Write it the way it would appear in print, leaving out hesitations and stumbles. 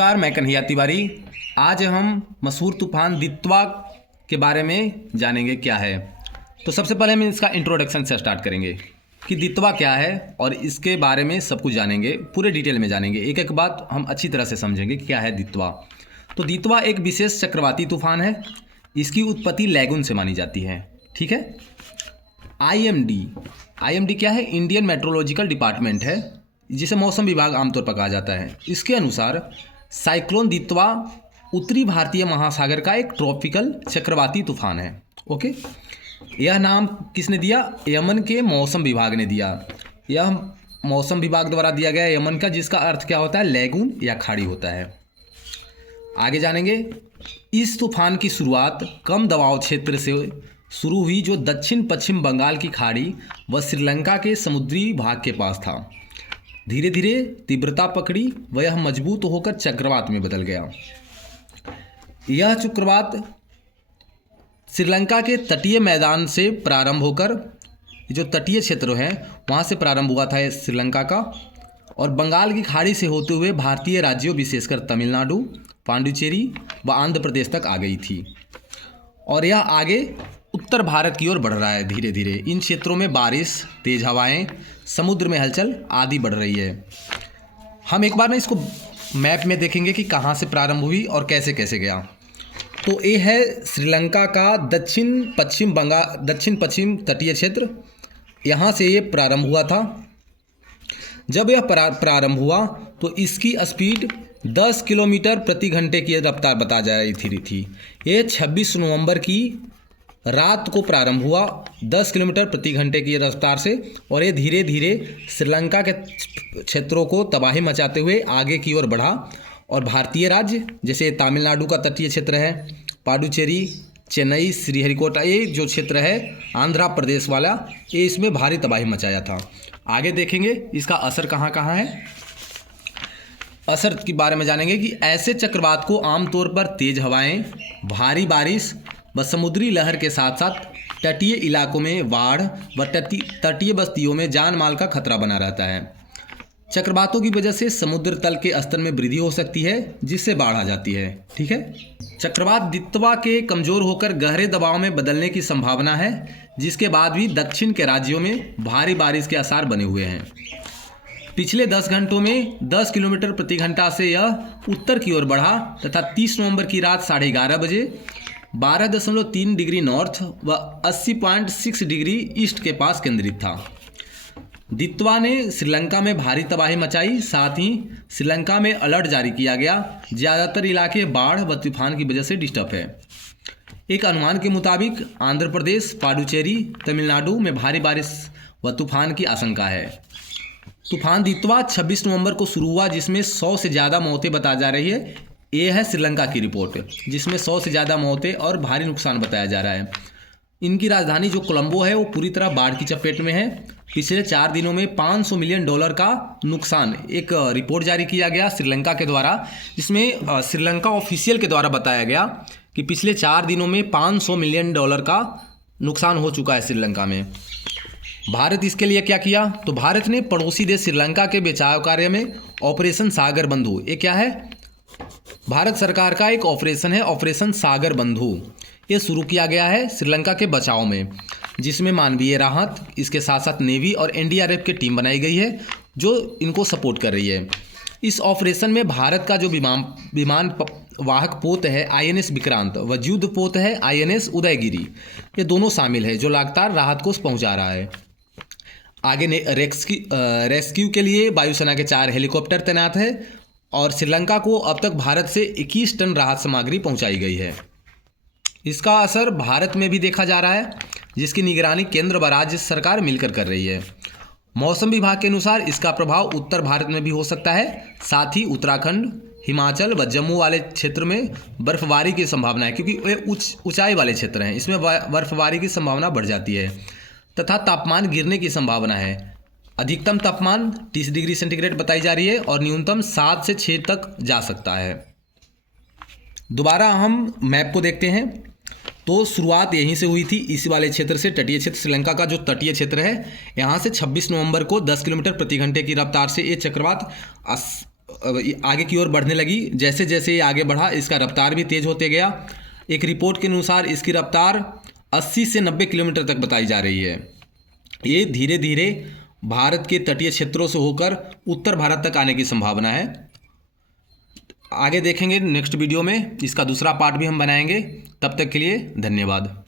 नमस्कार, मैं कन्हैया तिवारी। आज हम मशहूर तूफान दित्वा के बारे में जानेंगे क्या है। तो सबसे पहले हम इसका इंट्रोडक्शन से स्टार्ट करेंगे कि दित्वा क्या है और इसके बारे में सब कुछ जानेंगे, पूरे डिटेल में जानेंगे। एक एक बात हम अच्छी तरह से समझेंगे कि क्या है दित्वा। तो दित्वा एक विशेष चक्रवाती तूफान है। इसकी उत्पत्ति लैगून से मानी जाती है। ठीक है। आईएमडी क्या है? इंडियन मेट्रोलॉजिकल डिपार्टमेंट है, जिसे मौसम विभाग आमतौर पर कहा जाता है। इसके अनुसार साइक्लोन दित्वा उत्तरी भारतीय महासागर का एक ट्रॉपिकल चक्रवाती तूफान है। ओके, यह नाम किसने दिया? यमन के मौसम विभाग ने दिया। यह मौसम विभाग द्वारा दिया गया यमन का, जिसका अर्थ क्या होता है? लैगून या खाड़ी होता है। आगे जानेंगे। इस तूफान की शुरुआत कम दबाव क्षेत्र से शुरू हुई, जो दक्षिण पश्चिम बंगाल की खाड़ी व श्रीलंका के समुद्री भाग के पास था। धीरे धीरे तीव्रता पकड़ी व यह मजबूत होकर चक्रवात में बदल गया। यह चक्रवात श्रीलंका के तटीय मैदान से प्रारंभ होकर, जो तटीय क्षेत्र हैं वहाँ से प्रारंभ हुआ था श्रीलंका का, और बंगाल की खाड़ी से होते हुए भारतीय राज्यों विशेषकर तमिलनाडु, पांडिचेरी व आंध्र प्रदेश तक आ गई थी। और यह आगे उत्तर भारत की ओर बढ़ रहा है धीरे धीरे। इन क्षेत्रों में बारिश, तेज हवाएं, समुद्र में हलचल आदि बढ़ रही है। हम एक बार ना इसको मैप में देखेंगे कि कहाँ से प्रारंभ हुई और कैसे कैसे गया। तो ये है श्रीलंका का दक्षिण पश्चिम तटीय क्षेत्र। यहाँ से ये प्रारंभ हुआ था। जब यह प्रारंभ हुआ तो इसकी स्पीड 10 किलोमीटर प्रति घंटे की रफ्तार बता जा रही थी। ये 26 नवंबर की रात को प्रारंभ हुआ 10 किलोमीटर प्रति घंटे की रफ्तार से, और ये धीरे धीरे श्रीलंका के क्षेत्रों को तबाही मचाते हुए आगे की ओर बढ़ा। और भारतीय राज्य जैसे तमिलनाडु का तटीय क्षेत्र है, पांडुचेरी, चेन्नई, श्रीहरिकोटा, ये जो क्षेत्र है आंध्र प्रदेश वाला, ये इसमें भारी तबाही मचाया था। आगे देखेंगे इसका असर कहाँ कहाँ है। असर के बारे में जानेंगे कि ऐसे चक्रवात को आमतौर पर तेज हवाएं, भारी बारिश व समुद्री लहर के साथ साथ तटीय इलाकों में बाढ़ व तटीय बस्तियों में जान माल का खतरा बना रहता है। चक्रवातों की वजह से समुद्र तल के स्तर में वृद्धि हो सकती है, जिससे बाढ़ आ जाती है। ठीक है। चक्रवात दित्वा के कमजोर होकर गहरे दबाव में बदलने की संभावना है, जिसके बाद भी दक्षिण के राज्यों में भारी बारिश के आसार बने हुए हैं। पिछले 10 घंटों में 10 किलोमीटर प्रति घंटा से यह उत्तर की ओर बढ़ा तथा 30 नवंबर की रात 11:30 बजे 12.3 डिग्री नॉर्थ व 80.6 डिग्री ईस्ट के पास केंद्रित था। दित्वा ने श्रीलंका में भारी तबाही मचाई, साथ ही श्रीलंका में अलर्ट जारी किया गया। ज़्यादातर इलाके बाढ़ व तूफान की वजह से डिस्टर्ब है। एक अनुमान के मुताबिक आंध्र प्रदेश, पांडुचेरी, तमिलनाडु में भारी बारिश व तूफान की आशंका है। तूफान दित्वा 26 नवंबर को शुरू हुआ, जिसमें 100 से ज़्यादा मौतें बता जा रही है। ये है श्रीलंका की रिपोर्ट, जिसमें 100 से ज़्यादा मौतें और भारी नुकसान बताया जा रहा है। इनकी राजधानी जो कोलंबो है वो पूरी तरह बाढ़ की चपेट में है। पिछले 4 दिनों में $500 मिलियन का नुकसान एक रिपोर्ट जारी किया गया श्रीलंका के द्वारा, जिसमें श्रीलंका ऑफिशियल के द्वारा बताया गया कि पिछले 4 दिनों में $500 मिलियन का नुकसान हो चुका है श्रीलंका में। भारत इसके लिए क्या किया? तो भारत ने पड़ोसी देश श्रीलंका के बचाव कार्य में ऑपरेशन सागर बंधु, ये क्या है? भारत सरकार का एक ऑपरेशन है, ऑपरेशन सागर बंधु। ये शुरू किया गया है श्रीलंका के बचाव में, जिसमें मानवीय राहत, इसके साथ साथ नेवी और एनडीआरएफ की टीम बनाई गई है, जो इनको सपोर्ट कर रही है। इस ऑपरेशन में भारत का जो विमान वाहक पोत है INS विक्रांत व युद्ध पोत है INS उदयगिरी, ये दोनों शामिल है, जो लगातार राहत को पहुँचा रहा है। आगे रेस्क्यू के लिए वायुसेना के 4 हेलीकॉप्टर तैनात है, और श्रीलंका को अब तक भारत से 21 टन राहत सामग्री पहुंचाई गई है। इसका असर भारत में भी देखा जा रहा है, जिसकी निगरानी केंद्र व राज्य सरकार मिलकर कर रही है। मौसम विभाग के अनुसार इसका प्रभाव उत्तर भारत में भी हो सकता है, साथ ही उत्तराखंड, हिमाचल व जम्मू वाले क्षेत्र में बर्फबारी की संभावना है, क्योंकि वे ऊंचाई वाले क्षेत्र हैं, इसमें बर्फबारी की संभावना बढ़ जाती है। तथा तापमान गिरने की संभावना है। अधिकतम तापमान 30 डिग्री सेंटीग्रेड बताई जा रही है और न्यूनतम 7 से 6 तक जा सकता है। दोबारा हम मैप को देखते हैं। तो शुरुआत यहीं से हुई थी, इस वाले क्षेत्र से, तटीय क्षेत्र, श्रीलंका का जो तटीय क्षेत्र है, यहाँ से 26 नवंबर को 10 किलोमीटर प्रति घंटे की रफ्तार से ये चक्रवात आगे की ओर बढ़ने लगी। जैसे जैसे ये आगे बढ़ा इसका रफ्तार भी तेज़ होते गया। एक रिपोर्ट के अनुसार इसकी रफ्तार 80 से 90 किलोमीटर तक बताई जा रही है। ये धीरे धीरे भारत के तटीय क्षेत्रों से होकर उत्तर भारत तक आने की संभावना है। आगे देखेंगे नेक्स्ट वीडियो में, इसका दूसरा पार्ट भी हम बनाएंगे। तब तक के लिए धन्यवाद।